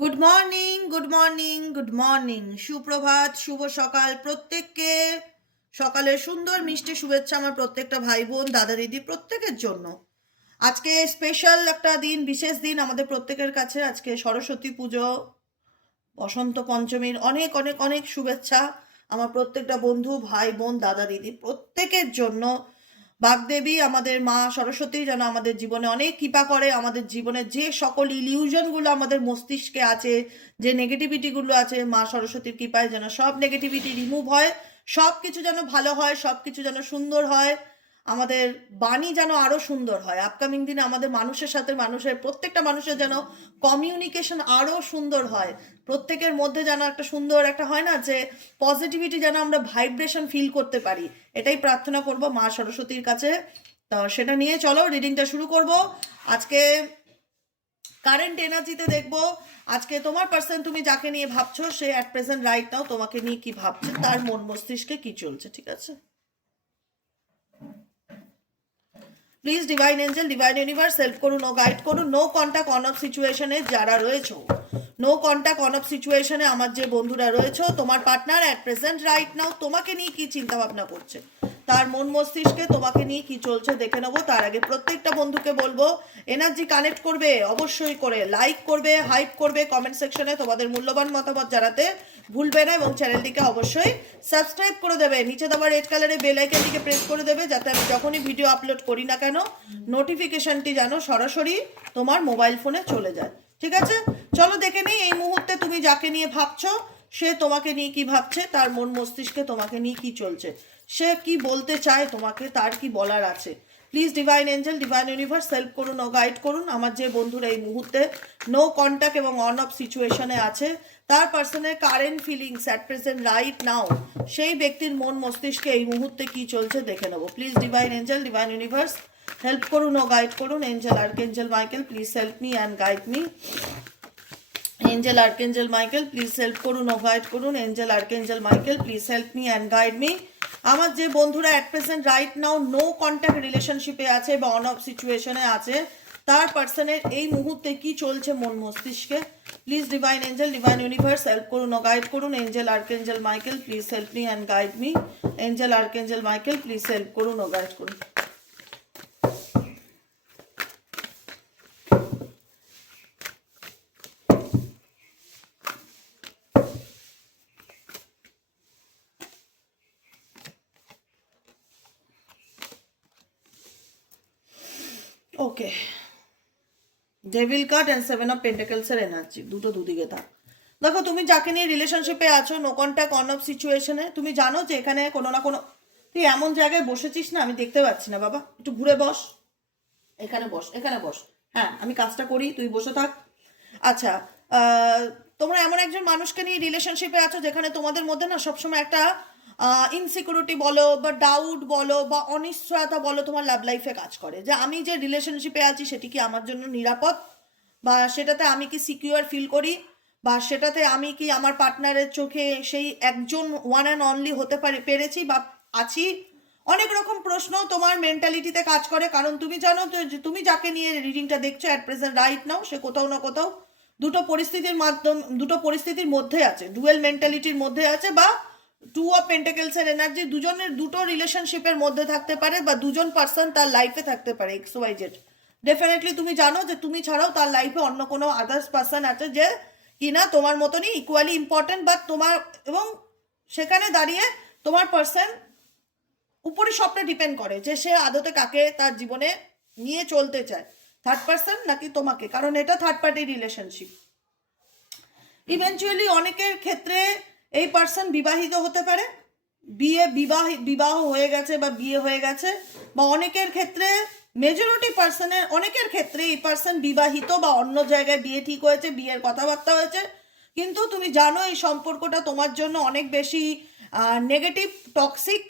Good morning, good morning, good morning. সুপ্রভাত, শুভ সকাল প্রত্যেককে। সকালের সুন্দর মিষ্টি শুভেচ্ছা আমার প্রত্যেকটা ভাই বোন, দাদা দিদি প্রত্যেকের জন্য। আজকে স্পেশাল একটা দিন, বিশেষ দিন আমাদের প্রত্যেকের কাছে। আজকে সরস্বতী পুজো, বসন্ত পঞ্চমীর অনেক অনেক অনেক শুভেচ্ছা আমার প্রত্যেকটা বন্ধু, ভাই বোন, দাদা দিদি প্রত্যেকের জন্য। বাগদেবী আমাদের মা সরস্বতী যেন আমাদের জীবনে অনেক কৃপা করে, আমাদের জীবনে যে সকল ইলিউশনগুলো আমাদের মস্তিষ্কে আছে, যে নেগেটিভিটিগুলো আছে, মা সরস্বতীর কৃপায় যেন সব নেগেটিভিটি রিমুভ হয়, সব কিছু যেন ভালো হয়, সব কিছু যেন সুন্দর হয়, আমাদের বাণী যেন আরো সুন্দর হয়। আপকামিং দিনে আমাদের মানুষের সাথে মানুষের, প্রত্যেকটা মানুষের যেন কমিউনিকেশন আরো সুন্দর হয়, প্রত্যেকের মধ্যে যেন একটা সুন্দর একটা হয় না যে পজিটিভিটি, যেন আমরা ভাইব্রেশন ফিল করতে পারি। এটাই প্রার্থনা করব মা সরস্বতীর কাছে। তো সেটা নিয়ে চলো রিডিংটা শুরু করব। আজকে কারেন্ট এনার্জিতে দেখব আজকে তোমার পার্সন, তুমি যাকে নিয়ে ভাবছো সে অ্যাট প্রেজেন্ট রাইট নাও তোমাকে নিয়ে কি ভাবছে, তার মন মস্তিষ্কে কি চলছে। ঠিক আছে, please divine angel, divine universe help করুন ও গাইড করুন। নো কন্ট্যাক্ট অন অফ সিচুয়েশনে যারা রয়েছে, নো কন্ট্যাক্ট অন অফ সিচুয়েশনে আমার যে বন্ধুরা রয়েছে, তোমার পার্টনার অ্যাট প্রেজেন্ট রাইট নাও তোমাকে নিয়ে কি চিন্তা ভাবনা করছে, তার মন মস্তিষ্কে তোমাকে নিয়ে কি চলছে দেখে নেবো। তার আগে প্রত্যেকটা বন্ধুকে বলবো এনার্জি কানেক্ট করবে অবশ্যই করে, লাইক করবে, হাইপ করবে, কমেন্ট সেকশনে তোমাদের মূল্যবান মতামত জানাতে ভুলবে না, এবং চ্যানেলটিকে অবশ্যই সাবস্ক্রাইব করে দেবে। নিচে দেওয়া রেড কালারের বেল আইকনটিকে প্রেস করে দেবে, যাতে আমি যখনই ভিডিও আপলোড করি না কেন নোটিফিকেশনটি যেন সরাসরি তোমার মোবাইল ফোনে চলে যায়। ঠিক আছে, চলো দেখে নিই এই মুহূর্তে তুমি যাকে নিয়ে ভাবছো সে তোমাকে নিয়ে কি ভাবছে, তার মন মস্তিষ্কে তোমাকে নিয়ে কি চলছে, সে কি বলতে চায় তোমাকে, তার কি বলার আছে। Please divine angel, divine universe help করুন ও গাইড করুন আমার যে বন্ধুরা এই মুহূর্তে নো কন্ট্যাক্ট এবং অন অফ সিচুয়েশনে আছে, তার পার্সনের current feelings at present right নাও, সেই ব্যক্তির মন মস্তিষ্কে এই মুহূর্তে কি চলছে দেখে নেবো। Please divine angel, divine universe help করুন ও গাইড করুন। Angel archangel Michael please help me and guide me. Angel archangel Michael please help করুন ও গাইড করুন। Angel archangel Michael please help me and guide me. আমার যে বন্ধুরা at present right now no contact রিলেশনশিপে আছে বা অন অফ সিচুয়েশনে আছে, তার পার্সনের এই মুহূর্তে কি চলছে মন মস্তিষ্কে, please divine angel, divine universe help করুন ও গাইড করুন। Angel archangel Michael please help me and guide me. Angel archangel Michael please help করুন ও গাইড করুন। Okay, devil card and seven of পেন্টাকেলসের এনার্জি দুটো দুদিকে থাক। দেখো তুমি যাকে নিয়ে রিলেশনশিপে আছো নো কন্ট্যাক্ট অন অফ সিচুয়েশনে, তুমি জানো যে এখানে কোনো না কোনো, তুই এমন জায়গায় বসেছিস না, আমি দেখতে পাচ্ছি না বাবা, একটু ঘুরে বস, এখানে বস, এখানে বস। হ্যাঁ আমি কাজটা করি, তুই বসে থাক। আচ্ছা, তোমরা এমন একজন মানুষকে নিয়ে রিলেশনশিপে আছো যেখানে তোমাদের মধ্যে না সবসময় একটা ইনসিকিউরিটি বলো বা ডাউট বলো বা অনিশ্চয়তা বলো তোমার লাভ লাইফে কাজ করে, যে আমি যে রিলেশনশিপে আছি সেটি কি আমার জন্য নিরাপদ, বা সেটাতে আমি কি সিকিউর ফিল করি, বা সেটাতে আমি কি আমার পার্টনারের চোখে সেই একজন ওয়ান অ্যান্ড অনলি হতে পেরেছি বা আছি। অনেক রকম প্রশ্ন তোমার মেন্টালিটিতে কাজ করে, কারণ তুমি জানো তো যে তুমি যাকে নিয়ে রিডিংটা দেখছো অ্যাট প্রেজেন্ট রাইট নাও সে কোথাও না কোথাও দুটো পরিস্থিতির মধ্যে আছে, ডুয়েল মেন্টালিটির মধ্যে আছে, বা টু অফ পেন্টাকেলসের এনার্জি, দুজনের দুটো রিলেশনশিপের মধ্যে থাকতে পারে, বা দুজন পার্সন তার লাইফে থাকতে পারে এক্স ওয়াই জেড। ডেফিনেটলি তুমি জানো যে তুমি ছাড়াও তার লাইফে অন্য কোনো আদার্স পার্সন আছে যে কিনা তোমার মতনই ইকুয়ালি ইম্পর্টেন্ট, বা তোমার, এবং সেখানে দাঁড়িয়ে তোমার পার্সন উপরে সবটা ডিপেন্ড করে যে সে আদতে কাকে তার জীবনে নিয়ে চলতে চায়, থার্ড পার্সন নাকি তোমাকে, কারণ এটা থার্ড পার্টি রিলেশনশিপ। ইভেনচুয়ালি অনেকের ক্ষেত্রে এই পার্সন বিবাহিত হতে পারে, বিবাহ হয়ে গেছে বা বিয়ে হয়ে গেছে, বা অনেকের ক্ষেত্রে মেজরিটি পার্সনের অনেকের ক্ষেত্রে এই পার্সন বিবাহিত বা অন্য জায়গায় বিয়ে ঠিক হয়েছে, বিয়ের কথাবার্তা হয়েছে, কিন্তু তুমি জানো এই সম্পর্কটা তোমার জন্য অনেক বেশি নেগেটিভ, টক্সিক।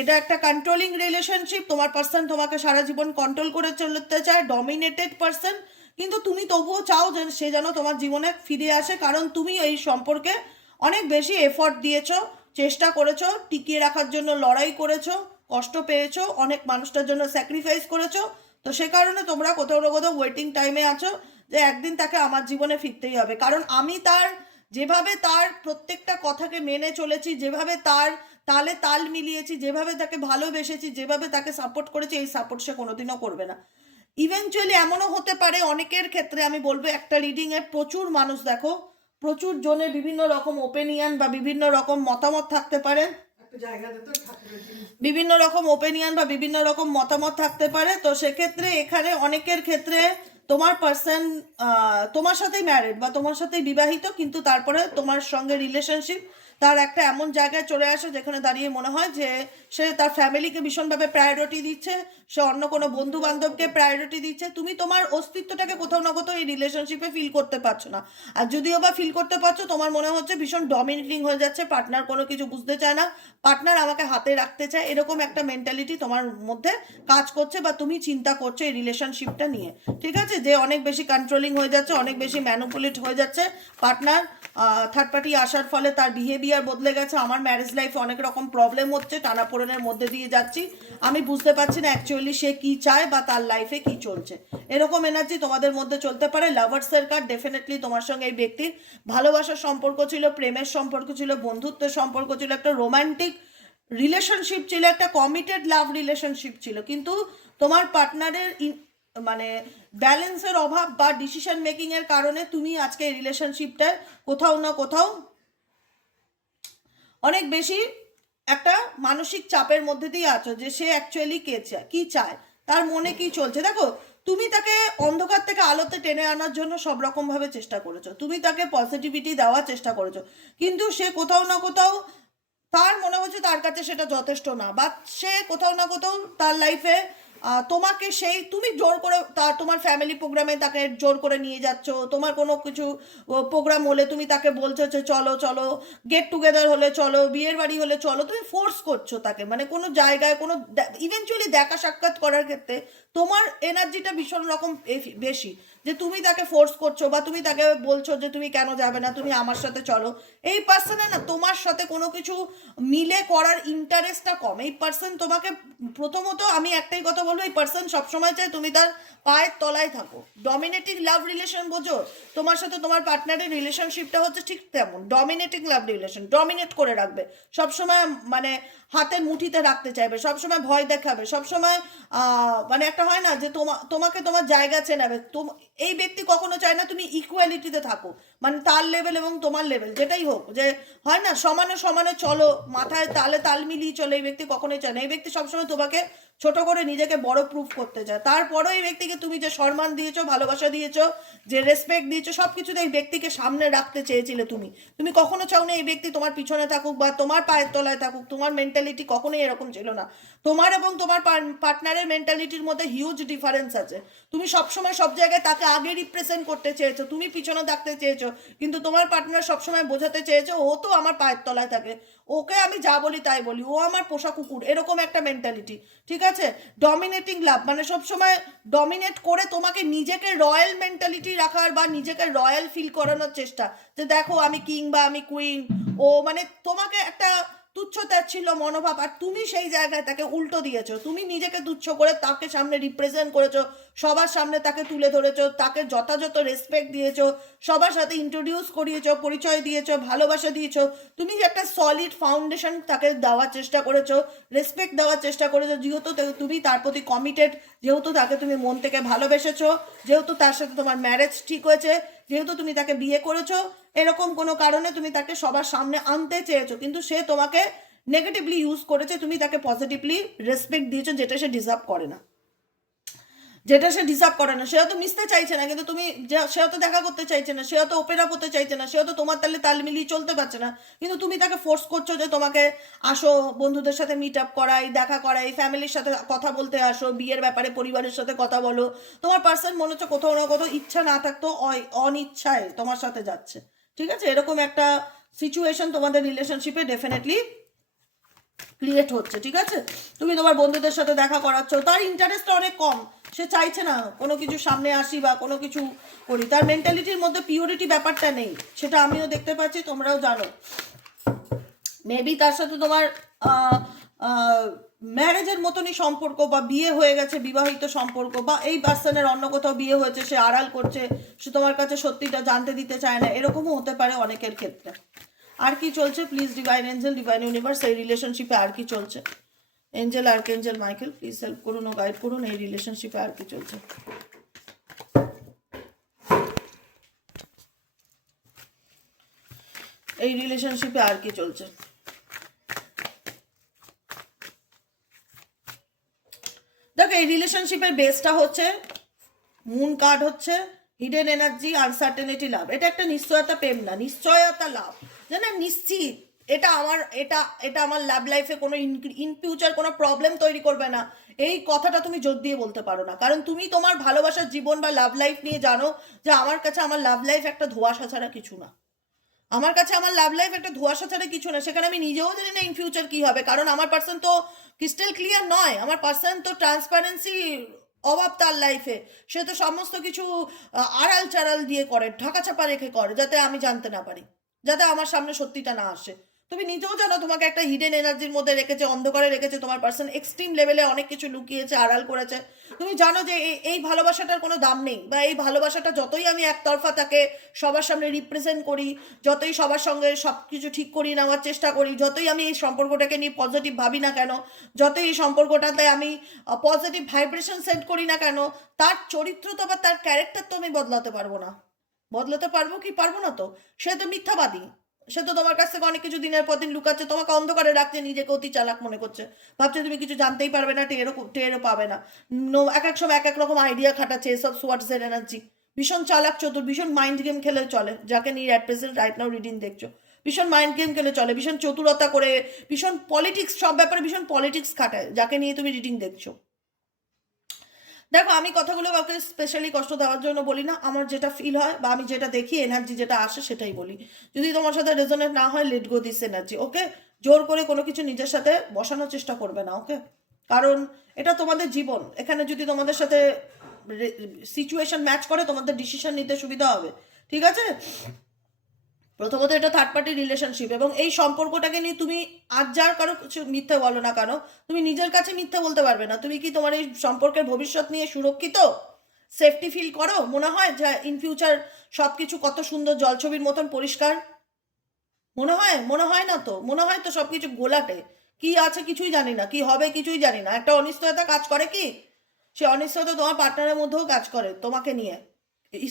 এটা একটা কন্ট্রোলিং রিলেশনশিপ, তোমার পার্সন তোমাকে সারা জীবন কন্ট্রোল করে চলতে চায়, ডমিনেটেড পার্সন, কিন্তু তুমি তবুও চাও যে সে যেন তোমার জীবনে ফিরে আসে, কারণ তুমি এই সম্পর্কে অনেক বেশি এফর্ট দিয়েছো, চেষ্টা করেছো, টিকিয়ে রাখার জন্য লড়াই করেছো, কষ্ট পেয়েছো, অনেক মানুষটার জন্য স্যাক্রিফাইস করেছো। তো সে কারণে তোমরা কোথাও না কোথাও ওয়েটিং টাইমে আছো যে একদিন তাকে আমার জীবনে ফিরতেই হবে, কারণ আমি তার যেভাবে তার প্রত্যেকটা কথাকে মেনে চলেছি, যেভাবে তার তালে তাল মিলিয়েছি, যেভাবে তাকে ভালোবেসেছি, যেভাবে তাকে সাপোর্ট করেছি, এই সাপোর্ট সে কোনোদিনও করবে না। ইভেনচুয়ালি এমনও হতে পারে অনেকের ক্ষেত্রে, আমি বলবো একটা রিডিংয়ে প্রচুর মানুষ দেখো, প্রচুর জনের বিভিন্ন রকম ওপিনিয়ন বা বিভিন্ন রকম মতামত থাকতে পারে, বিভিন্ন রকম ওপিনিয়ন বা বিভিন্ন রকম মতামত থাকতে পারে। তো সেক্ষেত্রে এখানে অনেকের ক্ষেত্রে তোমার পার্সন তোমার সাথেই ম্যারিড বা তোমার সাথেই বিবাহিত, কিন্তু তারপরে তোমার সঙ্গে রিলেশনশিপ তার একটা এমন জায়গায় চলে আসে যেখানে দাঁড়িয়ে মনে হয় যে সে তার ফ্যামিলিকে ভীষণভাবে প্রায়োরিটি দিচ্ছে, সে অন্য কোনো বন্ধু বান্ধবকে প্রায়োরিটি দিচ্ছে। তুমি তোমার অস্তিত্বটাকে কোথাও না কোথাও এই রিলেশনশিপে ফিল করতে পারছো না। আর যদিও বা ফিল করতে পারছো, তোমার মনে হচ্ছে ভীষণ ডমিনেটিং হয়ে যাচ্ছে, পার্টনার কোনো কিছু বুঝতে চায় না, পার্টনার আমাকে হাতে রাখতে চায়, এরকম একটা মেন্টালিটি তোমার মধ্যে কাজ করছে বা তুমি চিন্তা করছো এই রিলেশনশিপটা নিয়ে। ঠিক আছে, যে অনেক বেশি কন্ট্রোলিং হয়ে যাচ্ছে, অনেক বেশি ম্যানুপুলেট হয়ে যাচ্ছে পার্টনার। থার্ড পার্টি আসার ফলে তার বিহেভিয়ার বদলে গেছে, আমার ম্যারেজ লাইফে অনেক রকম প্রবলেম হচ্ছে, টানাপোড়েনের মধ্যে দিয়ে যাচ্ছি, আমি বুঝতে পারছি না অ্যাকচুয়ালি সে কি চায় বা তার লাইফে কি চলছে। এরকম এনার্জি তোমাদের মধ্যে চলতে পারে। লাভার্সের কার্ড, ডেফিনেটলি তোমার সঙ্গে এই ব্যক্তির ভালোবাসার সম্পর্ক ছিল, প্রেমের সম্পর্ক ছিল, বন্ধুত্বের সম্পর্ক ছিল, একটা রোমান্টিক রিলেশনশিপ ছিল, একটা কমিটেড লাভ রিলেশনশিপ ছিল, কিন্তু তোমার পার্টনারের মানে ব্যালেন্সের অভাব বা ডিসিশন মেকিং এর কারণে তুমি আজকে এই রিলেশনশিপটা কোথাও না কোথাও অনেক বেশি একটা মানসিক চাপের মধ্যে দিয়ে আছো যে সে অ্যাকচুয়ালি কি চায়, তার মনে কি চলছে। দেখো, তুমি তাকে অন্ধকার থেকে আলোতে টেনে আনার জন্য সব রকম ভাবে চেষ্টা করেছো, তুমি তাকে পজিটিভিটি দেওয়ার চেষ্টা করেছো, কিন্তু সে কোথাও না কোথাও তার মনে হচ্ছে তার কাছে সেটা যথেষ্ট না, বা সে কোথাও না কোথাও তার লাইফে তোমাকে সেই তুমি জোর করে তোমার ফ্যামিলি প্রোগ্রামে তাকে জোর করে নিয়ে যাচ্ছ, তোমার কোনো কিছু প্রোগ্রাম হলে তুমি তাকে বলছো যে চলো চলো, গেট টুগেদার হলে চলো, বিয়ের বাড়ি হলে চলো, তুমি ফোর্স করছো তাকে, মানে কোনো জায়গায় কোনো ইভেনচুয়ালি দেখা সাক্ষাৎ করার ক্ষেত্রে তোমার এনার্জিটা ভীষণ রকম বেশি, যে তুমি তাকে ফোর্স করছো বা তুমি তাকে বলছো যে তুমি কেন যাবে না, তুমি আমার সাথে চলো। এই পার্সনের না তোমার সাথে কোনো কিছু মিলে করার ইন্টারেস্টটা কম। এই পার্সন তোমাকে, প্রথমত আমি একটাই কথা বলবো, এই পার্সন সবসময় চায় তুমি তার পায়ের তলায় থাকো। ডমিনেটিং লাভ রিলেশন বোঝো, তোমার সাথে তোমার পার্টনারের রিলেশনশিপটা হচ্ছে ঠিক তেমন ডমিনেটিং লাভ রিলেশন, ডমিনেট করে রাখবে সবসময়, মানে হাতের মুঠিতে রাখতে চাইবে, সবসময় ভয় দেখাবে, সবসময় মানে একটা হয় না যে তোমাকে তোমার জায়গা চেনাবে। এই ব্যক্তি কখনো চায় না তুমি ইকুয়ালিটিতে থাকো, মানে তার লেভেল এবং তোমার লেভেল যেটাই হোক, যে হয় না সমানে সমানে চলো, মাথায় তালে তাল মিলিয়ে চলো, এই ব্যক্তি কখনোই চায় না। এই ব্যক্তি সবসময় তোমাকে ছোট করে নিজেকে বড় প্রুফ করতে চায়। তারপরেও এই ব্যক্তিকে তুমি যে সম্মান দিয়েছো, ভালোবাসা দিয়েছো, যে রেসপেক্ট দিয়েছো, সবকিছুতে এই ব্যক্তিকে সামনে রাখতে চেয়েছিলে তুমি। তুমি কখনো চাও না এই ব্যক্তি তোমার পিছনে থাকুক বা তোমার পায়ের তলায় থাকুক। তোমার মেন্টালিটি কখনোই এরকম ছিল না। তোমার এবং তোমার পার্টনারের মেন্টালিটির মধ্যে হিউজ ডিফারেন্স আছে। তুমি সবসময় সব জায়গায় তাকে আগে রিপ্রেজেন্ট করতে চেয়েছো, তুমি পিছনে থাকতে চেয়েছো, কিন্তু তোমার পার্টনার সবসময় বোঝাতে চেয়েছো ও তো আমার পায়ের তলায় থাকে, ওকে আমি যা বলি তাই বলি, ও আমার পোষা কুকুর, এরকম একটা মেন্টালিটি। ঠিক আছে, ডমিনেটিং লাভ মানে সবসময় ডমিনেট করে তোমাকে নিজেকে রয়্যাল মেন্টালিটি রাখার বা নিজেকে রয়্যাল ফিল করানোর চেষ্টা, যে দেখো আমি কিং বা আমি কুইন। ও মানে তোমাকে একটা তুচ্ছতাচ্ছিল্য মনোভাব, আর তুমি সেই জায়গায় তাকে উল্টো দিয়েছো। তুমি নিজেকে তুচ্ছ করে তাকে সামনে রিপ্রেজেন্ট করেছো, সবার সামনে তাকে তুলে ধরেছো, তাকে যথাযথ রেসপেক্ট দিয়েছো, সবার সাথে ইন্ট্রোডিউস করিয়েছো, পরিচয় দিয়েছো, ভালোবাসা দিয়েছো। তুমি একটা সলিড ফাউন্ডেশন তাকে দেওয়ার চেষ্টা করেছো, রেসপেক্ট দেওয়ার চেষ্টা করেছো, যেহেতু তুমি তার প্রতি কমিটেড, যেহেতু তাকে তুমি মন থেকে ভালোবেসেছো, যেহেতু তার সাথে তোমার ম্যারেজ ঠিক হয়েছে, যেহেতু তুমি তাকে বিয়ে করেছো, এরকম কোনো কারণে তুমি তাকে সবার সামনে আনতে চেয়েছো, কিন্তু সে তোমাকে নেগেটিভলি ইউজ করেছে, তুমি তাকে পজিটিভলি রেসপেক্ট দিয়েছো, যেটা সে ডিজার্ভ করে না, যেটা সে ডিজার্ভ করে না। সে হয়তো মিশতে চাইছে না, কিন্তু তুমি, সে হয়তো দেখা করতে চাইছে না, সে হয়তো ওপেন আপ হতে চাইছে না, সে হয়তো তোমার তালে তাল মিলিয়ে চলতে পারছে না, কিন্তু তুমি তাকে ফোর্স করছো যে তোমাকে আসো, বন্ধুদের সাথে মিট আপ করাই, দেখা করাই, ফ্যামিলির সাথে কথা বলতে আসো, বিয়ের ব্যাপারে পরিবারের সাথে কথা বলো। তোমার পার্সন মনে হচ্ছে কোথাও না কোথাও ইচ্ছা না থাকতো অনিচ্ছায় তোমার সাথে যাচ্ছে। ঠিক আছে, এরকম একটা সিচুয়েশন তোমাদের রিলেশনশিপে ডেফিনেটলি ক্রিয়েট হচ্ছে। ঠিক আছে, তুমি তোমার বন্ধুদের সাথে দেখা করাচ্ছ, তার ইন্টারেস্ট অনেক কম, সে চাইছে না কোনো কিছু সামনে আসি বা কোনো কিছু করি, তার মেন্টালিটির মধ্যে পিওরিটি ব্যাপারটা নেই, সেটা আমিও দেখতে পাচ্ছি, তোমরাও জানো। মেবি তার সাথে তোমার ম্যারেজের মতনই সম্পর্ক, বা বিয়ে হয়ে গেছে, বিবাহিত সম্পর্ক, বা এই পার্সনের অন্য কোথাও বিয়ে হয়েছে, সে আড়াল করছে, সে তোমার কাছে সত্যিটা জানতে দিতে চায় না, এরকমও হতে পারে অনেকের ক্ষেত্রে। আর কি চলছে please divine angel, divine universe, এই রিলেশনশিপে আর কি চলছে? এঞ্জেল, আর্কএঞ্জেল মাইকেল প্লিজ হেল্প করুন ও গাইড করুন, এই রিলেশনশিপে আর কি চলছে? এই রিলেশনশিপে আর কি চলছে? দেখো, এই রিলেশনশিপের বেসটা হচ্ছে মুন কার্ড, হচ্ছে হিডেন এনার্জি, আনসার্টেনিটি, লাভ। এটা একটা নিশ্চয়তা প্রেম না, নিশ্চয়তা লাভ, জানেন, নিশ্চিত। এটা আমার লাভ লাইফে কোনো ইন ফিউচার কোনো প্রবলেম তৈরি করবে না, এই কথাটা তুমি জোর দিয়ে বলতে পারো না। কারণ তুমি তোমার ভালোবাসার জীবন বা লাভ লাইফ নিয়ে জানো যে আমার কাছে আমার লাভ লাইফ একটা ধোঁয়াশা ছাড়া কিছু না। আমার কাছে আমার লাভ লাইফ একটা ধোঁয়াশা ছাড়া কিছু না। সেখানে আমি নিজেও জানি না ইন ফিউচার কি হবে, কারণ আমার পার্সন তো ক্রিস্টাল ক্লিয়ার নয়। আমার পার্সন তো ট্রান্সপারেন্সি অভাব তার লাইফে। সে তো সমস্ত কিছু আড়াল চাড়াল দিয়ে করে, ঢাকা চাপা রেখে করে, যাতে আমি জানতে না পারি, যাতে আমার সামনে সত্যিটা না আসে। তুমি নিজেও জানো তোমাকে একটা হিডেন এনার্জির মধ্যে রেখেছে, অন্ধকারে রেখেছে। তোমার পার্সন এক্সট্রিম লেভেলে অনেক কিছু লুকিয়েছে, আড়াল করেছে। তুমি জানো যে এই ভালোবাসাটার কোনো দাম নেই, বা এই ভালোবাসাটা যতই আমি একতরফা তাকে সবার সামনে রিপ্রেজেন্ট করি, যতই সবার সঙ্গে সব কিছু ঠিক করিয়ে নেওয়ার চেষ্টা করি, যতই আমি এই সম্পর্কটাকে নিয়ে পজিটিভ ভাবি না কেন, যতই এই সম্পর্কটাতে আমি পজিটিভ ভাইব্রেশন সেন্ড করি না কেন, তার চরিত্র তো বা তার ক্যারেক্টার তো আমি বদলাতে পারবো না। বদলাতে পারবো কি পারবো না? তো সে তো মিথ্যাবাদী। সে তো তোমার কাছ থেকে অনেক কিছু দিনের পর দিন লুকাচ্ছে, তোমাকে অন্ধকারে রাখছে, নিজেকে অতি চালাক মনে করছে, ভাবছে তুমি কিছু জানতেই পারবে না, টেরও পাবে না। এক এক সময় এক এক রকম আইডিয়া খাটাচ্ছে, এসব সোয়াটসের এনার্জি। ভীষণ চালাক চতুর, ভীষণ মাইন্ড গেম খেলে চলে, যাকে নিয়ে at present right now reading দেখছো। ভীষণ মাইন্ড গেম খেলে চলে, ভীষণ চতুরতা করে, ভীষণ পলিটিক্স, সব ব্যাপারে ভীষণ পলিটিক্স খাটায়, যাকে নিয়ে তুমি রিডিং দেখছো। দেখো, আমি কথাগুলো কাউকে স্পেশালি কষ্ট দেওয়ার জন্য বলি না, আমার যেটা ফিল হয় বা আমি যেটা দেখি, এনার্জি যেটা আসে সেটাই বলি। যদি তোমার সাথে রেজোনেট না হয়, লেট গো দিস এনার্জি, ওকে? জোর করে কোনো কিছু নিজের সাথে বসানোর চেষ্টা করবে না, ওকে? কারণ এটা তোমাদের জীবন, এখানে যদি তোমাদের সাথে সিচুয়েশন ম্যাচ করে, তোমাদের ডিসিশন নিতে সুবিধা হবে, ঠিক আছে? প্রথমত এটা থার্ড পার্টি রিলেশনশিপ, এবং এই সম্পর্কটাকে নিয়ে তুমি আজ যার কারো কিছু মিথ্যে বলো না কেন, তুমি নিজের কাছে মিথ্যে বলতে পারবে না। তুমি কি তোমার এই সম্পর্কের ভবিষ্যৎ নিয়ে সুরক্ষিত, সেফটি ফিল করো? মনে হয় যে ইন ফিউচার সব কিছু কত সুন্দর জলছবির মতন পরিষ্কার? মনে হয়? মনে হয় না তো। মনে হয় তো সব কিছু গোলাটে, কি আছে কিছুই জানি না, কি হবে কিছুই জানি না। একটা অনিশ্চয়তা কাজ করে কি? সে অনিশ্চয়তা তোমার পার্টনারের মধ্যেও কাজ করে তোমাকে নিয়ে।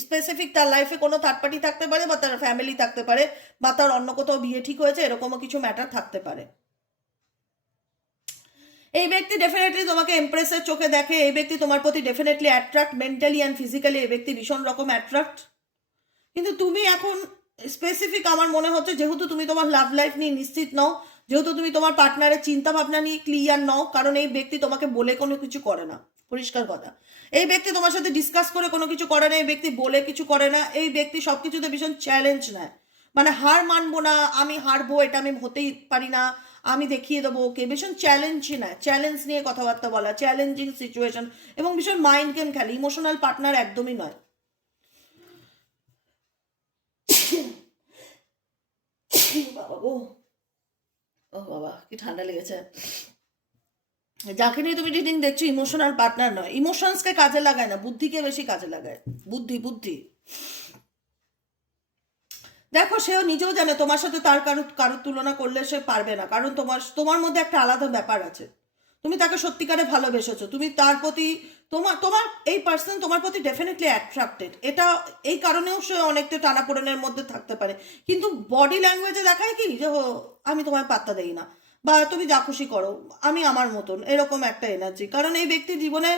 স্পেসিফিক তার লাইফে কোনো থার্ড পার্টি থাকতে পারে, বা তার ফ্যামিলি থাকতে পারে, বা তার অন্য কোথাও বিয়ে ঠিক হয়েছে, এরকমও কিছু ম্যাটার থাকতে পারে। এই ব্যক্তি ডেফিনেটলি তোমাকে এমপ্রেসের চোখে দেখে, এই ব্যক্তি তোমার প্রতি definitely attract, mentally and physically এই ব্যক্তি ভীষণ রকম অ্যাট্রাক্ট। কিন্তু তুমি এখন স্পেসিফিক আমার মনে হচ্ছে, যেহেতু তুমি তোমার লাভ লাইফ নিয়ে নিশ্চিত নও, যেহেতু তুমি তোমার পার্টনারের চিন্তা ভাবনা নিয়ে ক্লিয়ার নও, কারণ এই ব্যক্তি তোমাকে বলে কোনো কিছু করে না, পরিষ্কার কথা। এই ব্যক্তি তোমার সাথে ডিসকাস করে কোনো কিছু করে না, এই ব্যক্তি বলে কিছু করে না, এই ব্যক্তি সব কিছুতে ভীষণ চ্যালেঞ্জ নেয়। মানে হার মানবো না, আমি হারবো, এটা আমি হতেই পারি না, আমি দেখিয়ে দেবো ওকে, ভীষণ চ্যালেঞ্জই নেয়, চ্যালেঞ্জ নিয়ে কথাবার্তা বলা, চ্যালেঞ্জিং সিচুয়েশন, এবং ভীষণ মাইন্ড গেম খেলে। ইমোশনাল পার্টনার একদমই নয়। বাবা গো, ও বাবা, কি ঠান্ডা লেগেছে। যাকে নিয়ে তুমি রিডিং দেখছো ইমোশনাল পার্টনার নয়। ইমোশনসকে কাজে লাগায় না, বুদ্ধিকে বেশি কাজে লাগায়। বুদ্ধি বুদ্ধি। দেখো, সেও নিজেও জানে তোমার সাথে তার কারোর তুলনা করলে সে পারবে না, কারণ তোমার তোমার মধ্যে একটা আলাদা ব্যাপার আছে। তুমি তাকে সত্যিকারে ভালোবেসেছো, তুমি তার প্রতি, তোমার তোমার এই পার্সন তোমার প্রতি ডেফিনেটলি অ্যাট্রাক্টেড। এটা এই কারণেও সে অনেকটা টানাপোড়েনের মধ্যে থাকতে পারে, কিন্তু বডি ল্যাঙ্গুয়েজে দেখায় কি যে আমি তোমায় পাত্তা দেই না, বা তুমি যা খুশি করো, আমি আমার মতন, এরকম একটা এনার্জি। কারণ এই ব্যক্তির জীবনে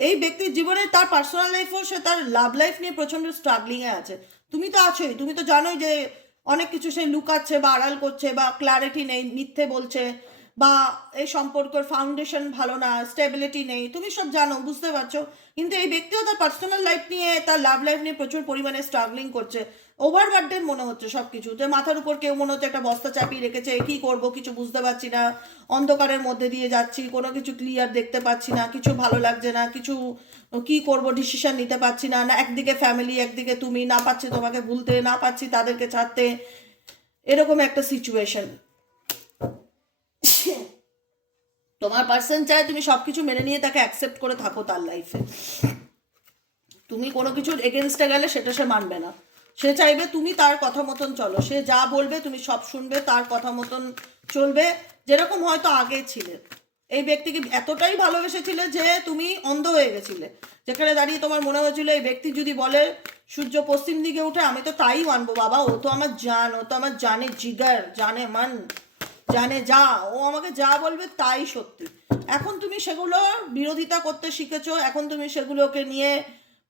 এই ব্যক্তির জীবনে তার পার্সোনাল লাইফও, সে তার লাভ লাইফ নিয়ে প্রচণ্ড স্ট্রাগলিংয়ে আছে। তুমি তো আছোই, তুমি তো জানোই যে অনেক কিছু সে লুকাচ্ছে বা আড়াল করছে, বা ক্ল্যারিটি নেই, মিথ্যে বলছে, বা এই সম্পর্কের ফাউন্ডেশন ভালো না, স্টেবিলিটি নেই, তুমি সব জানো, বুঝতে পারছো। কিন্তু এই ব্যক্তিও তার পার্সোনাল লাইফ নিয়ে, তার লাভ লাইফ নিয়ে প্রচুর পরিমাণে স্ট্রাগলিং করছে। ওভারবার্ডেন মনে হচ্ছে সব কিছু, যে মাথার উপর কেউ মনে হচ্ছে একটা বস্তা চাপিয়ে রেখেছে, কি করব কিছু বুঝতে পারছি না, অন্ধকারের মধ্যে দিয়ে যাচ্ছি, কোনো কিছু ক্লিয়ার দেখতে পাচ্ছি না, কিছু ভালো লাগছে না, কিছু কি করব ডিসিশন নিতে পারছি না, না একদিকে ফ্যামিলি, একদিকে তুমি, না পাচ্ছি তোমাকে ভুলতে, না পাচ্ছি তাদেরকে ছাড়তে, এরকম একটা সিচুয়েশন। তোমার পার্সন চায় তুমি সব কিছু মেনে নিয়ে তাকে অ্যাকসেপ্ট করে থাকো তার লাইফে। তুমি কোনো কিছুর এগেনস্টে গেলে সেটা সে মানবে না। সে চাইবে তুমি তার কথা মতন চলো, সে যা বলবে তুমি সব শুনবে, তার কথা মতন চলবে, যেরকম হয়তো আগে ছিলে। এই ব্যক্তিকে এতটাই ভালোবেসেছিলে যে তুমি অন্ধ হয়ে গেছিলে, যেখানে দাঁড়িয়ে তোমার মনে হয়েছিল এই ব্যক্তি যদি বলে সূর্য পশ্চিম দিকে উঠে আমি তো তাই মানবো, বাবা ও তো আমার জান, ও তো আমার জানে জিগার, জানে মান, জানে যা, ও আমাকে যা বলবে তাই সত্যি। এখন তুমি সেগুলোর বিরোধিতা করতে শিখেছো, এখন তুমি সেগুলোকে নিয়ে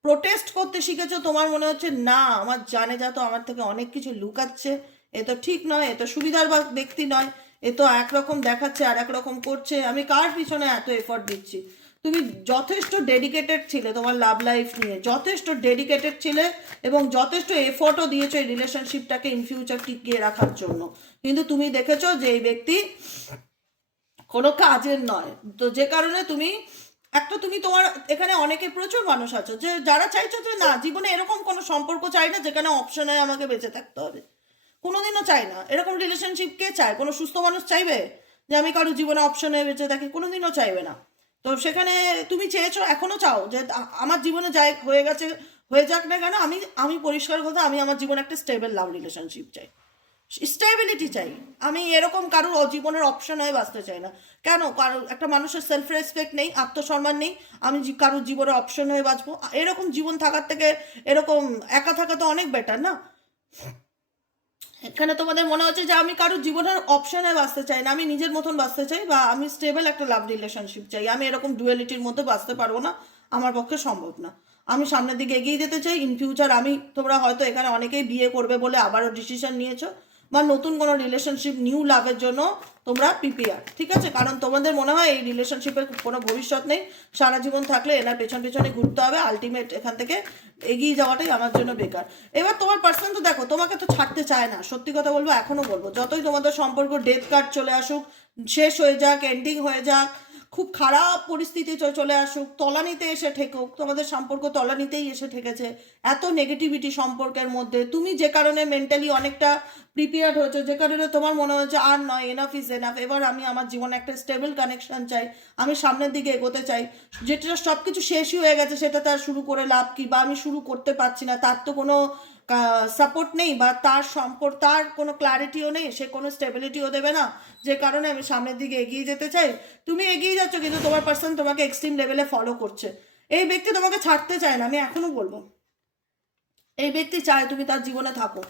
প্রোটেস্ট করতে শিখেছো। তোমার মনে হচ্ছে না আমার জানে যা তো আমার থেকে অনেক কিছু লুকাচ্ছে, এ তো ঠিক নয়, এ তো সুবিধার ব্যক্তি নয়, এ তো একরকম দেখাচ্ছে আর একরকম করছে, আমি কার পিছনে এত এফর্ট দিচ্ছি। তুমি যথেষ্ট ডেডিকেটেড ছিলে তোমার লাভ লাইফ নিয়ে, যথেষ্ট ডেডিকেটেড ছিলে এবং যথেষ্ট এফর্টও দিয়েছো এই রিলেশনশিপটাকে ইন ফিউচার টিকিয়ে রাখার জন্য। কিন্তু তুমি দেখেছো যে এই ব্যক্তি কোনো কাজের নয়, তো যে কারণে তুমি একটা, তুমি তোমার এখানে অনেকে প্রচুর মানুষ আছে যে যারা চাইছো যে না জীবনে এরকম কোনো সম্পর্ক চাই না যেখানে অপশনে আমাকে বেঁচে থাকতে হবে, কোনোদিনও চাই না এরকম রিলেশনশিপ। কে চায়? কোনো সুস্থ মানুষ চাইবে যে আমি কারো জীবনে অপশনে বেঁচে থাকি? কোনোদিনও চাইবে না। তো সেখানে তুমি চেয়েছো, এখনো চাও যে আমার জীবনে যাই হয়ে গেছে, হয়ে যাক না কেন, আমি আমি পরিষ্কার কথা, আমি আমার জীবনে একটা স্টেবল লাভ রিলেশনশিপ চাই, স্টেবিলিটি চাই। আমি এরকম কারোর জীবনের অপশন হয়ে বাঁচতে চাই না। কেন? কারণ একটা মানুষের সেলফ রেসপেক্ট নেই, আত্মসম্মান নেই, আমি কারোর জীবনের অপশন হয়ে বাঁচবো? এরকম জীবন থাকার থেকে এরকম একা থাকা তো অনেক বেটার না। এখানে তোমাদের মনে হচ্ছে যে আমি কারোর জীবনের অপশনে বাঁচতে চাই না, আমি নিজের মতন বাঁচতে চাই, বা আমি স্টেবল একটা লাভ রিলেশনশিপ চাই। আমি এরকম ডুয়ালিটির মধ্যে বাঁচতে পারবো না, আমার পক্ষে সম্ভব না। আমি সামনের দিকে এগিয়ে যেতে চাই। ইন ফিউচার আমি, তোমরা হয়তো এখানে অনেকেই বিয়ে করবে বলে আবারও ডিসিশন নিয়েছো, বা নতুন কোনো রিলেশনশিপ নিউ লাভের জন্য তোমরা প্রিপেয়ার, ঠিক আছে? কারণ তোমাদের মনে হয় এই রিলেশনশিপের কোনো ভবিষ্যৎ নেই, সারা জীবন থাকলে এনার পেছন পেছনে ঘুরতে হবে, আলটিমেট এখান থেকে এগিয়ে যাওয়াটাই আমার জন্য বেকার। এবার তোমার পার্সন তো দেখো তোমাকে তো ছাড়তে চায় না, সত্যি কথা বলবো, এখনো বলবো, যতই তোমাদের সম্পর্ক ডেথ কার্ড চলে আসুক, শেষ হয়ে যাক, এন্ডিং হয়ে যাক, খুব খারাপ পরিস্থিতি চলে আসুক, তলানিতে এসে ঠেকুক, তোমাদের সম্পর্ক তলানিতেই এসে ঠেকেছে, এত নেগেটিভিটি সম্পর্কের মধ্যে, তুমি যে কারণে মেন্টালি অনেকটা প্রিপেয়ার্ড হয়েছো, যে কারণে তোমার মনে হচ্ছে আর নয়, এনাফ ইজ এনাফ, এবার আমি আমার জীবনে একটা স্টেবল কানেকশন চাই, আমি সামনের দিকে এগোতে চাই, যেটা সব কিছু শেষই হয়ে গেছে সেটা তার শুরু করে লাভ কি, বা আমি শুরু করতে পারছি না, তার তো কোনো সাপোর্ট নেই, বা তার সম্পর্ক, তার কোনো ক্ল্যারিটিও নেই, সে কোনো স্টেবিলিটিও দেবে না, যে কারণে আমি সামনের দিকে এগিয়ে যেতে চাই। তুমি এগিয়ে যাচ্ছ কিন্তু তোমার পার্সন তোমাকে এক্সট্রিম লেভেলে ফলো করছে। এই ব্যক্তি তোমাকে ছাড়তে চায় না, আমি এখনো বলবো এই ব্যক্তি চায় তুমি তার জীবনে থাকো।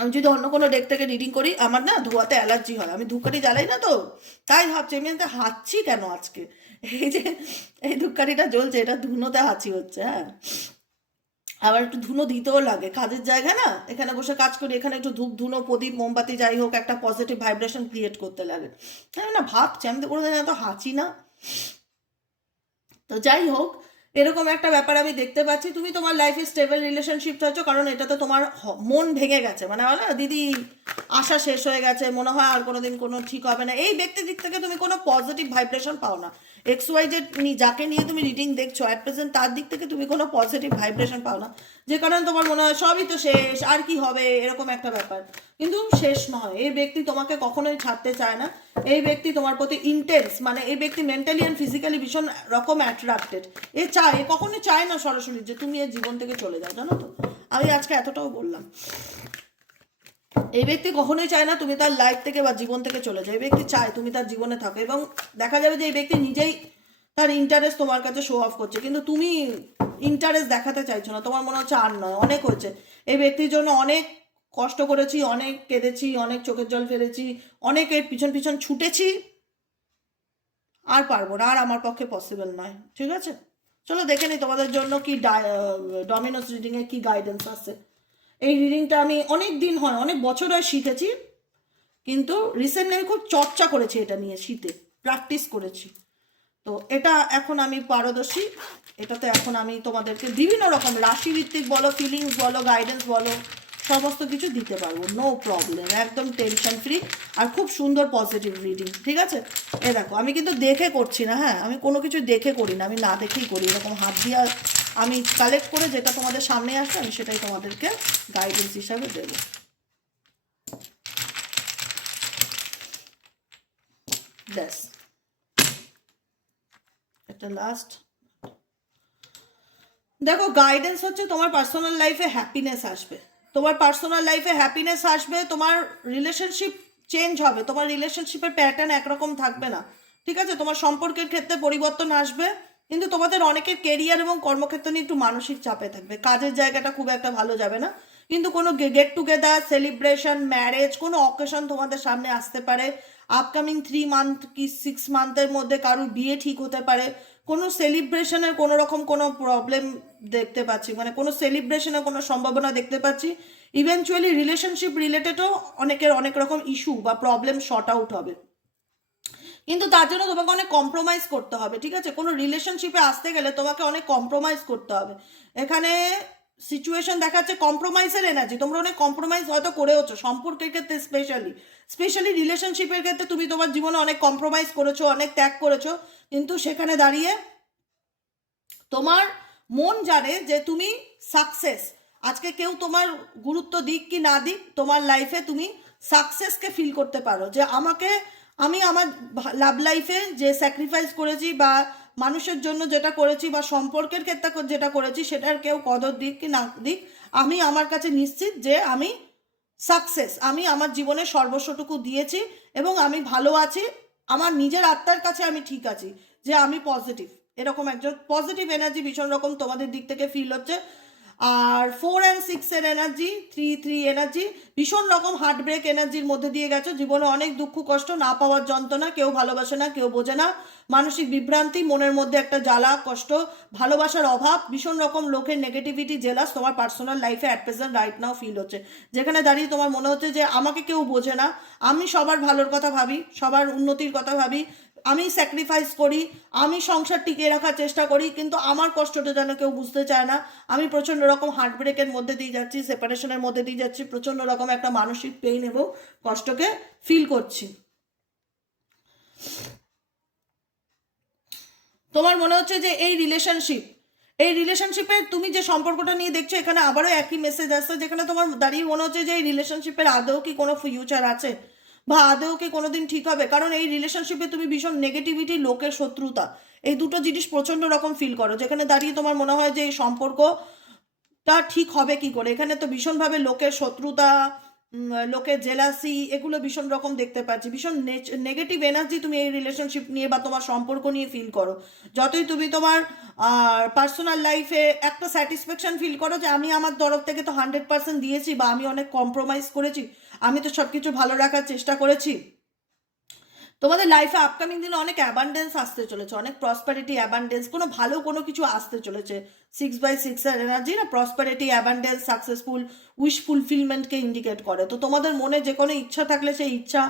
আমি যদি অন্য কোনো ডেক থেকে রিডিং করি, আমার না ধোয়াতে অ্যালার্জি হয়, আমি ধূপকাঠি জ্বালাই না, তো তাই ভাবছি আমি হাঁচছি কেন আজকে, এই যে এই ধূপকাঠিটা জ্বলছে এটা ধুনোতে হাঁচি হচ্ছে। হ্যাঁ, আবার একটু ধুনো দিতেও লাগে, কাজের জায়গা না, এখানে বসে কাজ করি, এখানে একটু ধূপ ধুনো প্রদীপ মোমবাতি যাই হোক একটা পজিটিভ ভাইব্রেশন ক্রিয়েট করতে লাগে। হ্যাঁ না, ভাবছি আমি তো কোনোদিন এত হাঁচি না। তো যাই হোক, এরকম একটা ব্যাপার আমি দেখতে পাচ্ছি। তুমি তোমার লাইফে স্টেবল রিলেশনশিপ চাইছো, কারণ এটাতে তোমার মন ভেঙে গেছে, মানে বলো না দিদি আশা শেষ হয়ে গেছে, মনে হয় আর কোনোদিন কোনো ঠিক হবে না, এই ব্যক্তির দিক থেকে তুমি কোনো পজিটিভ ভাইব্রেশন পাও না। এক্স ওয়াই জেড যাকে নিয়ে তুমি রিডিং দেখছো অ্যাট প্রেজেন্ট, তার দিক থেকে তুমি কোনো পজিটিভ ভাইব্রেশন পাও না, যে কারণে তোমার মনে হয় সবই তো শেষ, আর কি হবে, এরকম একটা ব্যাপার। কিন্তু শেষ নয়, এই ব্যক্তি তোমাকে কখনোই ছাড়তে চায় না, এই ব্যক্তি তোমার প্রতি ইন্টেন্স, মানে এই ব্যক্তি মেন্টালি অ্যান্ড ফিজিক্যালি ভীষণ রকম অ্যাট্রাক্টেড। এ চায়, এ কখনোই চায় না সরাসরি যে তুমি এর জীবন থেকে চলে যাও, জানো তো, আমি আজকে এতটাও বললাম। এই ব্যক্তি কখনোই চায় না তুমি তার লাইফ থেকে বা জীবন থেকে চলে যাও, এই ব্যক্তি চায় তুমি তার জীবনে থাকো, এবং দেখা যাবে যে এই ব্যক্তি নিজেই তার ইন্টারেস্ট তোমার কাছে শো অফ করছে, কিন্তু তুমি ইন্টারেস্ট দেখাতে চাইছো না, তোমার মনে হচ্ছে আর নয়, অনেক হয়েছে, এই ব্যক্তির জন্য অনেক কষ্ট করেছি, অনেক কেঁদেছি, অনেক চোখের জল ফেলেছি, অনেকের পিছন পিছন ছুটেছি, আর পারবো না, আর আমার পক্ষে পসিবল নয়। ঠিক আছে, চলো দেখে নিই তোমাদের জন্য কি ডমিনোস রিডিংয়ে কি গাইডেন্স আছে। এই রিডিংটা আমি অনেক দিন হয়, অনেক বছর হয় শিখেছি, কিন্তু রিসেন্টলি আমি খুব চর্চা করেছি এটা নিয়ে, শীতে প্র্যাকটিস করেছি, তো এটা এখন আমি পারদর্শী, এটাতে এখন আমি তোমাদেরকে বিভিন্ন রকম রাশিভিত্তিক বলো, ফিলিংস বলো, গাইডেন্স বলো, সমস্ত কিছু দিতে পারবো, নো প্রবলেম, একদম টেনশন ফ্রি, আর খুব সুন্দর পজিটিভ রিডিং। ঠিক আছে, এ দেখো আমি কিন্তু দেখে করছি না, হ্যাঁ আমি কোনো কিছু দেখে করি না, আমি না দেখেই করি, এরকম হাত দিয়ে আমি কালেক্ট করে যেটা তোমাদের সামনে আসে আমি সেটাই তোমাদেরকে গাইডেন্স হিসাবে দেবো। ব্যাস, একটা লাস্ট। দেখো গাইডেন্স হচ্ছে তোমার পার্সোনাল লাইফে হ্যাপিনেস আসবে, তোমার পার্সোনাল লাইফে হ্যাপিনেস আসবে, তোমার রিলেশনশিপ চেঞ্জ হবে, তোমার রিলেশনশিপের প্যাটার্ন একরকম থাকবে না, ঠিক আছে? তোমার সম্পর্কের ক্ষেত্রে পরিবর্তন আসবে, কিন্তু তোমাদের অনেকের কেরিয়ার এবং কর্মক্ষেত্র নিয়ে একটু মানসিক চাপে থাকবে, কাজের জায়গাটা খুব একটা ভালো যাবে না, কিন্তু কোনো গেট টুগেদার, সেলিব্রেশন, ম্যারেজ, কোনো অকেশন তোমাদের সামনে আসতে পারে। আপকামিং 3 মান্থ কি 6 মান্থের মধ্যে কারোর বিয়ে ঠিক হতে পারে, কোনো সেলিব্রেশনের কোনো রকম কোনো প্রবলেম দেখতে পাচ্ছি, মানে কোনো সেলিব্রেশনের কোনো সম্ভাবনা দেখতে পাচ্ছি। ইভেনচুয়ালি রিলেশনশিপ রিলেটেডও অনেকের অনেক রকম ইস্যু বা প্রবলেম শর্ট আউট হবে, কিন্তু তার জন্য তোমাকে অনেক কম্প্রোমাইজ করতে হবে, ঠিক আছে? কোনো রিলেশনশিপে আসতে গেলে তোমাকে অনেক কম্প্রোমাইজ করতে হবে। এখানে সিচুয়েশন দেখাচ্ছে কম্প্রোমাইজের এনার্জি, তোমরা অনেক কম্প্রোমাইজ হয়তো করেওছো সম্পর্কের ক্ষেত্রে, স্পেশালি রিলেশনশিপের ক্ষেত্রে তুমি তোমার জীবনে অনেক কম্প্রোমাইজ করেছো, অনেক ত্যাগ করেছো, কিন্তু সেখানে দাঁড়িয়ে তোমার মন জানে যে তুমি সাকসেস। আজকে কেউ তোমার গুরুত্ব দিক কি না দিক, তোমার লাইফে তুমি সাকসেসকে ফিল করতে পারো যে আমি আমার লাভ লাইফে যে স্যাক্রিফাইস করেছি বা মানুষের জন্য যেটা করেছি বা সম্পর্কের ক্ষেত্রে যেটা করেছি সেটার কেউ কদর দিক কি না দিক, আমি আমার কাছে নিশ্চিত যে আমি সাকসেস, আমি আমার জীবনে সর্বস্বটুকু দিয়েছি এবং আমি ভালো আছি, আমার নিজের আত্মার কাছে আমি ঠিক আছি যে আমি পজিটিভ। এরকম একজন পজিটিভ এনার্জি ভীষণ রকম তোমাদের দিক থেকে ফিল হচ্ছে। আর 4 and 6 এর এনার্জি, 3 এনার্জি, ভীষণ রকম হার্ট ব্রেক এনার্জির মধ্যে দিয়ে গেছো, জীবনে অনেক দুঃখ কষ্ট, না পাওয়ার যন্ত্রণা, কেউ ভালোবাসে না, কেউ বোঝে না, মানসিক বিভ্রান্তি, মনের মধ্যে একটা জ্বালা কষ্ট, ভালোবাসার অভাব, ভীষণ রকম লোকের নেগেটিভিটি, জেলাস তোমার পার্সোনাল লাইফে at present right now feel হচ্ছে, যেখানে দাঁড়িয়ে তোমার মনে হচ্ছে যে আমাকে কেউ বোঝে না, আমি সবার ভালোর কথা ভাবি, সবার উন্নতির কথা ভাবি, আমি স্যাক্রিফাইস করি, আমি সংসার টিকিয়ে রাখার চেষ্টা করি, কিন্তু আমার কষ্টটা যেন কেউ বুঝতে চায় না, আমি প্রচণ্ড রকম হার্ট ব্রেকের মধ্যে দিয়ে যাচ্ছি, সেপারেশনের মধ্যে দিয়ে যাচ্ছি, প্রচণ্ড রকম একটা মানসিক পেইন এবং কষ্টকে ফিল করছি। তোমার মনে হচ্ছে যে এই রিলেশনশিপের তুমি যে সম্পর্কটা নিয়ে দেখছো, এখানে আবারও একই মেসেজ আসছে, যেখানে তোমার দাঁড়িয়ে মনে হচ্ছে যে এই রিলেশনশিপের আদৌ কি কোনো ফিউচার আছে বা আদৌ কি কোনোদিন ঠিক হবে, কারণ এই রিলেশনশিপে তুমি ভীষণ নেগেটিভিটি, লোকের শত্রুতা, এই দুটো জিনিস প্রচণ্ড রকম ফিল করো, যেখানে দাঁড়িয়ে তোমার মনে হয় যে এই সম্পর্কটা ঠিক হবে কি করে। এখানে তো ভীষণভাবে লোকের শত্রুতা, লোকের জেলাসি, এগুলো ভীষণ রকম দেখতে পাচ্ছি, ভীষণ নেগেটিভ এনার্জি তুমি এই রিলেশনশিপ নিয়ে বা তোমার সম্পর্ক নিয়ে ফিল করো। যতই তুমি তোমার পার্সোনাল লাইফে একটা স্যাটিসফ্যাকশন ফিল করো যে আমি আমার তরফ থেকে তো 100% দিয়েছি, বা আমি অনেক কম্প্রোমাইজ করেছি, আমি তো সব কিছু ভালো রাখার চেষ্টা করেছি, তোমাদের লাইফে আপকামিং দিনে অনেক অ্যাবান্ডেন্স আসতে চলেছে, অনেক প্রসপারিটি, অ্যাবান্ডেন্স, কোনো ভালো কোনো কিছু আসতে চলেছে। 6/6 এর এনার্জি না প্রসপারিটি, অ্যাবান্ডেন্স, সাকসেসফুল, উইশ ফুলফিলমেন্টকে ইন্ডিকেট করে। তো তোমাদের মনে যে কোনো ইচ্ছা থাকলে সেই ইচ্ছা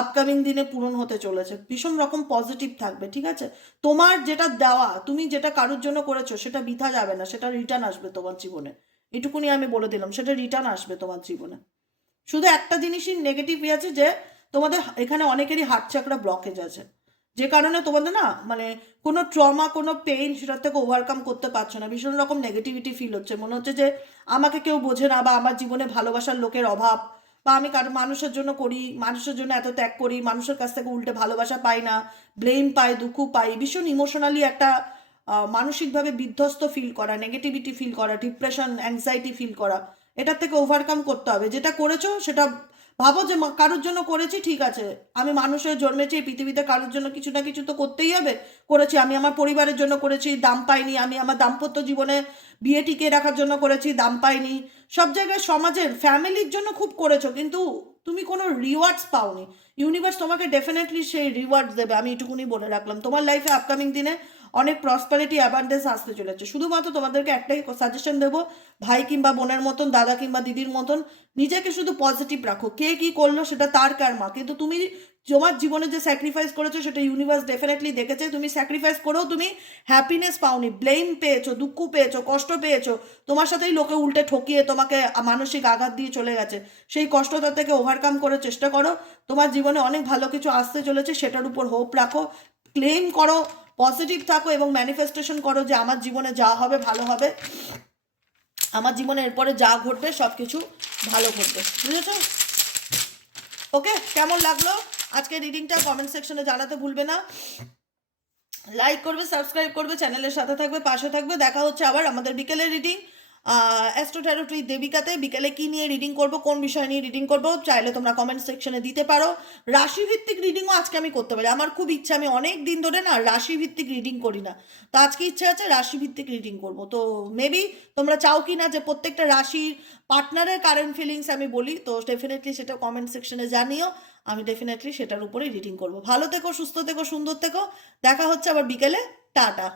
আপকামিং দিনে পূরণ হতে চলেছে, ভীষণ রকম পজিটিভ থাকবে, ঠিক আছে? তোমার যেটা দেওয়া, তুমি যেটা কারোর জন্য করেছো সেটা বৃথা যাবে না, সেটা রিটার্ন আসবে তোমার জীবনে, এটুকুনি আমি বলে দিলাম, সেটা রিটার্ন আসবে তোমার জীবনে। শুধু একটা জিনিসই নেগেটিভ আছে যে তোমাদের এখানে অনেকেরই হার্ট চাকরা ব্লকেজ আছে, যে কারণে তোমাদের না মানে কোনো ট্রমা, কোনো পেইন সেটার থেকে ওভারকাম করতে পারছো না, ভীষণ রকম নেগেটিভিটি ফিল হচ্ছে, মনে হচ্ছে যে আমাকে কেউ বোঝে না, বা আমার জীবনে ভালোবাসার লোকের অভাব, বা আমি কারো মানুষের জন্য করি, মানুষের জন্য এত ত্যাগ করি, মানুষের কাছ থেকে উল্টে ভালোবাসা পাই না, ব্লেম পাই, দুঃখ পাই, ভীষণ ইমোশনালি একটা মানসিকভাবে বিধ্বস্ত ফিল করা, নেগেটিভিটি ফিল করা, ডিপ্রেশন, অ্যাংজাইটি ফিল করা, এটার থেকে ওভারকাম করতে হবে। যেটা করেছো সেটা ভাবো যে কারোর জন্য করেছি, ঠিক আছে, আমি মানুষের জন্মেছি এই পৃথিবীতে, কারোর জন্য কিছু না কিছু তো করতেই হবে, করেছি, আমি আমার পরিবারের জন্য করেছি, দাম পাইনি, আমি আমার দাম্পত্য জীবনে বিয়ে টিকিয়ে রাখার জন্য করেছি, দাম পাইনি, সব জায়গায় সমাজের ফ্যামিলির জন্য খুব করেছো, কিন্তু তুমি কোনো রিওয়ার্ডস পাওনি। ইউনিভার্স তোমাকে ডেফিনেটলি সেই রিওয়ার্ডস দেবে, আমি এটুকুনি বলে রাখলাম। তোমার লাইফে আপকামিং দিনে অনেক প্রসপারিটি, অ্যাবান্ডেন্স আসতে চলেছে। শুধুমাত্র তোমাদেরকে একটাই সাজেশন দেবো, ভাই কিংবা বোনের মতন, দাদা কিংবা দিদির মতন নিজেকে শুধু পজিটিভ রাখো, কে কি করলো সেটা তার কারমা, কিন্তু তুমি তোমার জীবনে যে স্যাক্রিফাইস করেছো সেটা ইউনিভার্স ডেফিনেটলি দেখেছে। তুমি স্যাক্রিফাইস করেও তুমি হ্যাপিনেস পাওনি, ব্লেম পেয়েছো, দুঃখ পেয়েছো, কষ্ট পেয়েছো, তোমার সাথেই লোকে উল্টে ঠকিয়ে তোমাকে মানসিক আঘাত দিয়ে চলে গেছে, সেই কষ্টটা থেকে ওভারকাম করার চেষ্টা করো। তোমার জীবনে অনেক ভালো কিছু আসতে চলেছে, সেটার উপর হোপ রাখো, ক্লেম করো, পজিটিভ থাকো এবং ম্যানিফেস্টেশন করো যে আমার জীবনে যা হবে ভালো হবে, আমার জীবনে এরপরে যা ঘটবে সব কিছু ভালো ঘটবে, বুঝেছো? ওকে, কেমন লাগলো? আজকে রিডিংটা কমেন্ট সেকশনে জানাতে ভুলবে না। লাইক করবে, সাবস্ক্রাইব করবে, চ্যানেলের সাথে থাকবে, পাশে থাকবে। দেখা হচ্ছে আবার আমাদের বিকেলের রিডিং অ্যাস্ট্রো ট্যারো উইথ দেবিকাতে। বিকেলে কি নিয়ে রিডিং করব, কোন বিষয় নিয়ে রিডিং করব, চাইলে তোমরা কমেন্ট সেকশনে দিতে পারো। রাশিভিত্তিক রিডিংও আজকে আমি করতে পারি, আমার খুব ইচ্ছা। আমি অনেক দিন ধরে না রাশিভিত্তিক রিডিং করি না, তো আজকে ইচ্ছা আছে রাশিভিত্তিক রিডিং করব। তো মেবি তোমরা চাও কি না যে প্রত্যেকটা রাশির পার্টনারের কারেন্ট ফিলিংস আমি বলি, তো ডেফিনেটলি সেটা কমেন্ট সেকশনে জানিও। আমি ডেফিনেটলি সেটার উপরেই রিডিং করব। ভালো থেকো, সুস্থ থেকো, সুন্দর থেকো। দেখা হচ্ছে আবার বিকেলে। টাটা।